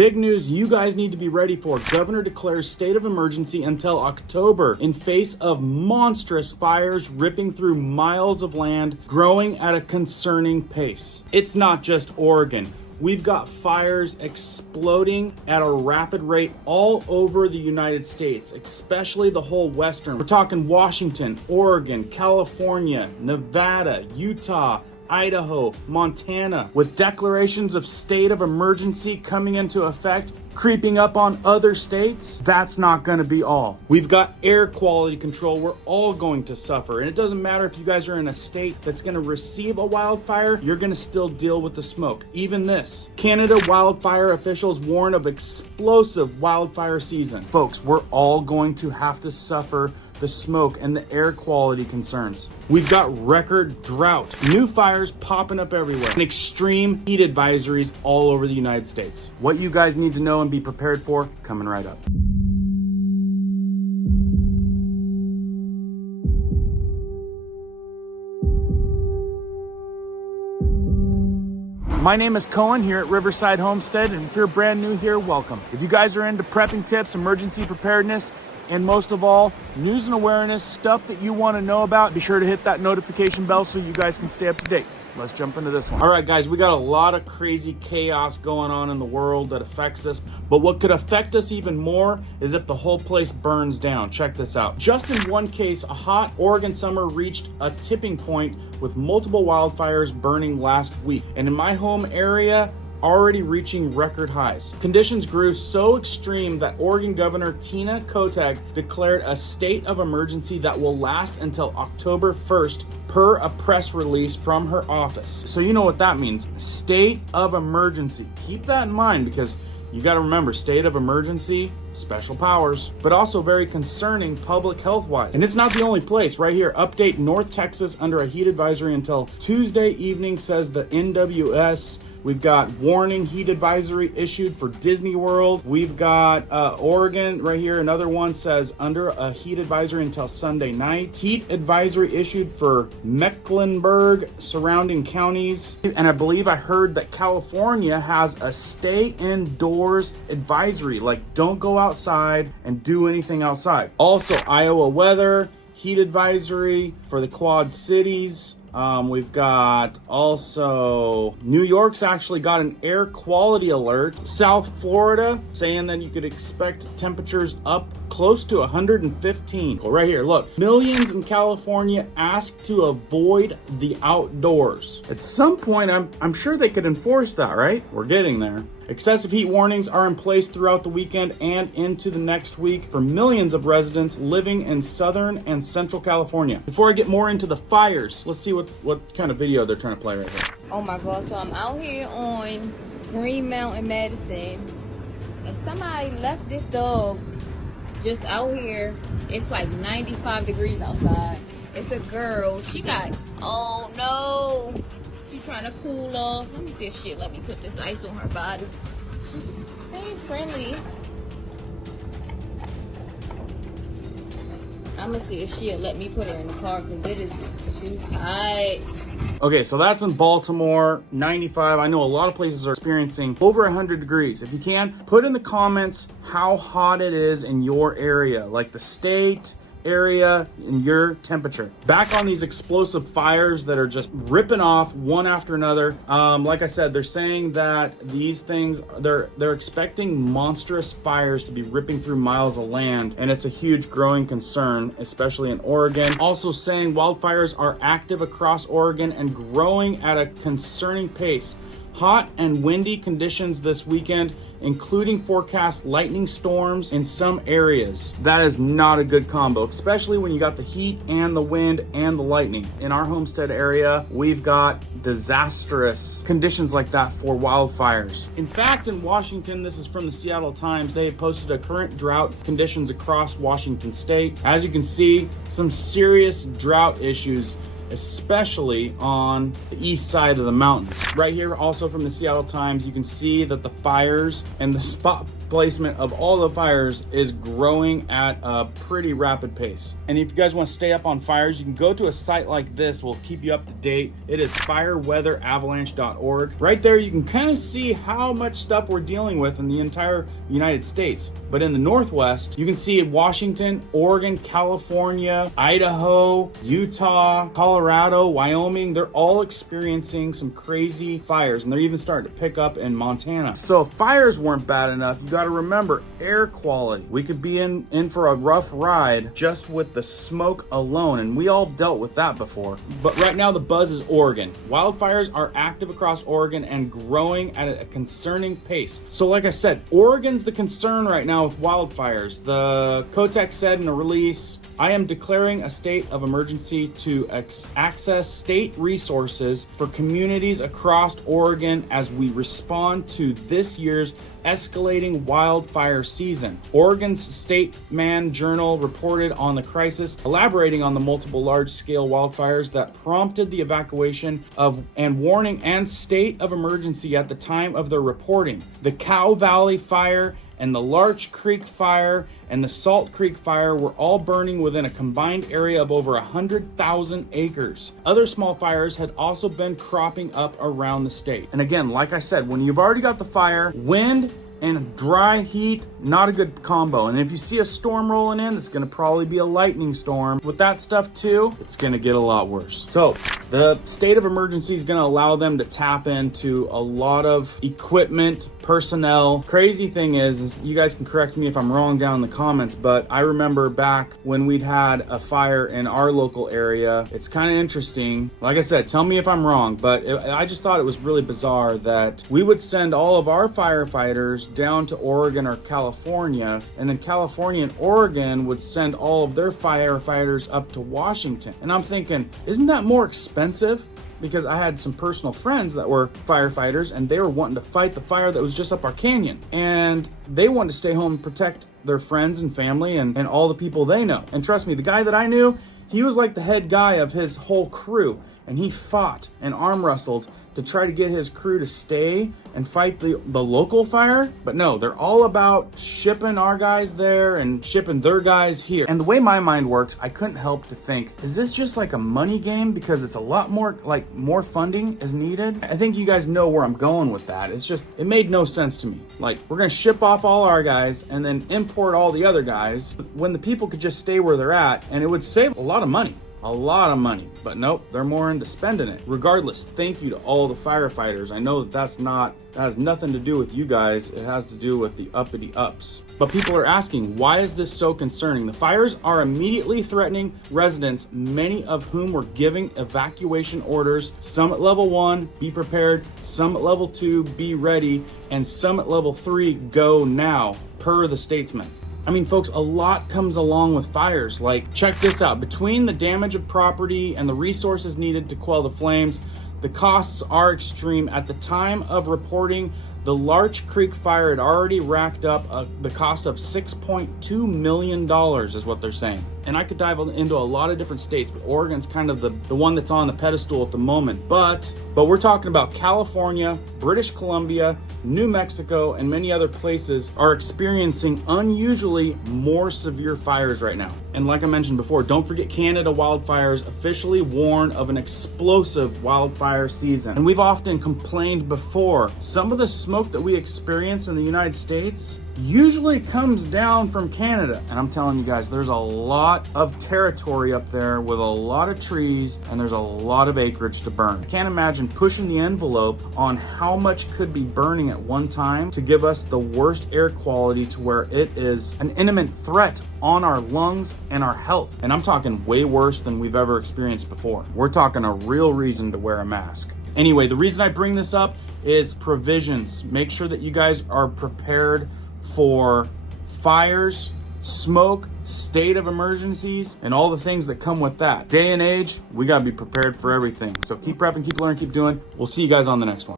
Big news you guys need to be ready for. Governor declares state of emergency until October in face of monstrous fires ripping through miles of land, growing at a concerning pace. It's not just Oregon. We've got fires exploding at a rapid rate all over the United States, especially the whole Western. We're talking Washington, Oregon, California, Nevada, Utah, Idaho, Montana, with declarations of state of emergency coming into effect, creeping up on other states. That's not going to be all. We've got air quality control. We're all going to suffer. And it doesn't matter if you guys are in a state that's going to receive a wildfire, you're going to still deal with the smoke. Even this. Canada wildfire officials warn of explosive wildfire season. Folks, we're all going to have to suffer the smoke and the air quality concerns. We've got record drought, new fires popping up everywhere, and extreme heat advisories all over the United States. What you guys need to know and be prepared for, coming right up. My name is Cohen here at Riverside Homestead, and if you're brand new here, welcome. If you guys are into prepping tips, emergency preparedness, and most of all, news and awareness, stuff that you want to know about, be sure to hit that notification bell so you guys can stay up to date. Let's jump into this one. All right, guys, we got a lot of crazy chaos going on in the world that affects us, but what could affect us even more is if the whole place burns down. Check this out. Just in one case, a hot Oregon summer reached a tipping point with multiple wildfires burning last week. And in my home area, already reaching record highs. Conditions grew so extreme that Oregon Governor Tina Kotek declared a state of emergency that will last until October 1st per a press release from her office. So you know what that means. State of emergency. Keep that in mind because you got to remember, state of emergency, special powers, but also very concerning public health wise. And it's not the only place. Right here, update North Texas under a heat advisory until Tuesday evening, says the NWS. We've got warning heat advisory issued for Disney World. We've got Oregon right here. Another one says under a heat advisory until Sunday night. Heat advisory issued for Mecklenburg surrounding counties. And I believe I heard that California has a stay indoors advisory, like don't go outside and do anything outside. Also, Iowa weather, heat advisory for the Quad Cities. We've got also New York's actually got an air quality alert. South Florida saying that you could expect temperatures up close to 115. Well, right here, look. Millions in California asked to avoid the outdoors. At some point, I'm sure they could enforce that, right? We're getting there. Excessive heat warnings are in place throughout the weekend and into the next week for millions of residents living in Southern and Central California. Before I get more into the fires, let's see what kind of video they're trying to play right here. Oh my God, so I'm out here on Green Mountain, Madison, and somebody left this dog just out here. It's like 95 degrees outside. It's a girl. She got, oh no. She's trying to cool off. Let me see if she'll let me put this ice on her body. She seems friendly. I'm gonna see if she'll let me put her in the car because it is just too hot. Okay, so that's in Baltimore, 95. I know a lot of places are experiencing over 100 degrees. If you can, put in the comments how hot it is in your area, like the state, area, and your temperature. Back on these explosive fires that are just ripping off one after another. Like I said, they're saying that these things, they're expecting monstrous fires to be ripping through miles of land, and it's a huge growing concern, especially in Oregon. Also saying wildfires are active across Oregon and growing at a concerning pace. Hot and windy conditions this weekend, including forecast lightning storms in some areas. That is not a good combo, especially when you got the heat and the wind and the lightning. In our homestead area, we've got disastrous conditions like that for wildfires. In fact, in Washington, this is from the Seattle Times, they posted a current drought conditions across Washington state. As you can see, some serious drought issues especially on the east side of the mountains. Right here, also from the Seattle Times, you can see that the fires and the spot placement of all the fires is growing at a pretty rapid pace. And if you guys want to stay up on fires, you can go to a site like this. We'll keep you up to date. It is fireweatheravalanche.org. Right there, you can kind of see how much stuff we're dealing with in the entire United States. But in the Northwest, you can see Washington, Oregon, California, Idaho, Utah, Colorado, Wyoming. They're all experiencing some crazy fires, and they're even starting to pick up in Montana. So if fires weren't bad enough, you got to remember air quality. We could be in for a rough ride just with the smoke alone, and we all dealt with that before. But right now the buzz is Oregon. Wildfires are active across Oregon and growing at a concerning pace. So like I said, Oregon's the concern right now with wildfires. The COTEC said in a release, I am declaring a state of emergency to access state resources for communities across Oregon as we respond to this year's escalating wildfire season. Oregon's State Man Journal reported on the crisis, elaborating on the multiple large-scale wildfires that prompted the evacuation of and warning and state of emergency at the time of their reporting. The Cow Valley Fire and the Larch Creek Fire and the Salt Creek Fire were all burning within a combined area of over 100,000 acres. Other small fires had also been cropping up around the state. And again, like I said, when you've already got the fire, wind and dry heat, not a good combo. And if you see a storm rolling in, it's gonna probably be a lightning storm. With that stuff too, it's gonna get a lot worse. So the state of emergency is gonna allow them to tap into a lot of equipment, personnel. Crazy thing is you guys can correct me if I'm wrong down in the comments, but I remember back when we'd had a fire in our local area. It's kind of interesting. Like I said, tell me if I'm wrong, but I just thought it was really bizarre that we would send all of our firefighters down to Oregon or California, and then California and Oregon would send all of their firefighters up to Washington. And I'm thinking, isn't that more expensive? Because I had some personal friends that were firefighters, and they were wanting to fight the fire that was just up our canyon. And they wanted to stay home and protect their friends and family and all the people they know. And trust me, the guy that I knew, he was like the head guy of his whole crew, and he fought and arm wrestled to try to get his crew to stay and fight the local fire. But no, they're all about shipping our guys there and shipping their guys here. And the way my mind worked, I couldn't help to think, is this just like a money game because it's a lot more, like more funding is needed? I think you guys know where I'm going with that. It's just, it made no sense to me. Like, we're gonna ship off all our guys and then import all the other guys when the people could just stay where they're at, and it would save a lot of money. A lot of money, but nope, they're more into spending it. Regardless, thank you to all the firefighters. I know that has nothing to do with you guys. It has to do with the uppity ups. But people are asking, why is this so concerning? The fires are immediately threatening residents, many of whom were giving evacuation orders. Some at level 1, be prepared. Some at level 2, be ready. And some at level 3, go now, per the statesman. I mean, folks, a lot comes along with fires. Like, check this out. Between the damage of property and the resources needed to quell the flames, the costs are extreme. At the time of reporting, the Larch Creek Fire had already racked up the cost of $6.2 million is what they're saying. And I could dive into a lot of different states, but Oregon's kind of the one that's on the pedestal at the moment. But we're talking about California, British Columbia, New Mexico, and many other places are experiencing unusually more severe fires right now. And like I mentioned before, don't forget Canada wildfires officially warn of an explosive wildfire season. And we've often complained before, some of the smoke that we experience in the United States usually comes down from Canada. And I'm telling you guys, there's a lot of territory up there with a lot of trees, and there's a lot of acreage to burn. I can't imagine pushing the envelope on how much could be burning at one time to give us the worst air quality to where it is an imminent threat on our lungs and our health. And I'm talking way worse than we've ever experienced before. We're talking a real reason to wear a mask. Anyway, the reason I bring this up is provisions. Make sure that you guys are prepared for fires, smoke, state of emergencies, and all the things that come with that. Day and age, we gotta be prepared for everything. So keep prepping, keep learning, keep doing. We'll see you guys on the next one.